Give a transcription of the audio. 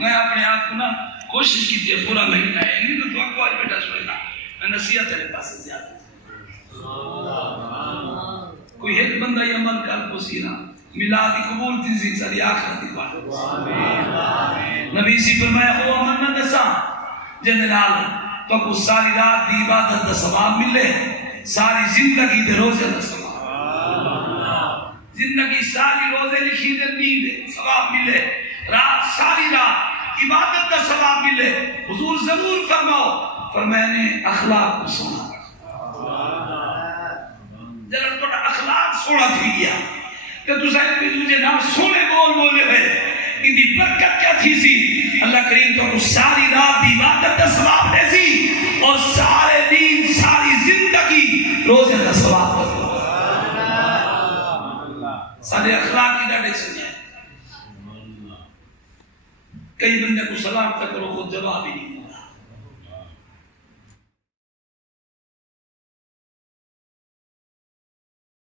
میں اپنے آپ کو نا کوشش کی تھی پورا مہینہ ہے نہیں تو آپ کو آج بیٹا سوئے نا میں نصیحت تیرے پاس سے زیادہ کوئی ایک بندہ یہ عمل کر کو سینا میلادی قبول تھی زی ساری آخرت اکبار نبی سی فرمایا ہوا من نہ دسا جنرال تو کو ساری رات دی عبادت دا ثواب ملے ساری زندگی دے روزے دا ثواب زندگی ساری روزے لکھی دے نیند ثواب ملے رات ساری رات عبادت دا ثواب ملے حضور ضرور فرماؤ فرمایا نے اخلاق کو سنا جلد تو اخلاق سونا تھی گیا کہ تو سائن بھی تجھے نام سونے بولے ہوئے ان دی برکت کیا تھی سی اللہ کریم تو ساری رات دی عبادت دا ثواب دے سی اور سارے دن ساری زندگی روزے دا ثواب دے سارے اخلاق کی ڈاڑے چلے کئی بندے کو سلام تک کرو خود جواب ہی نہیں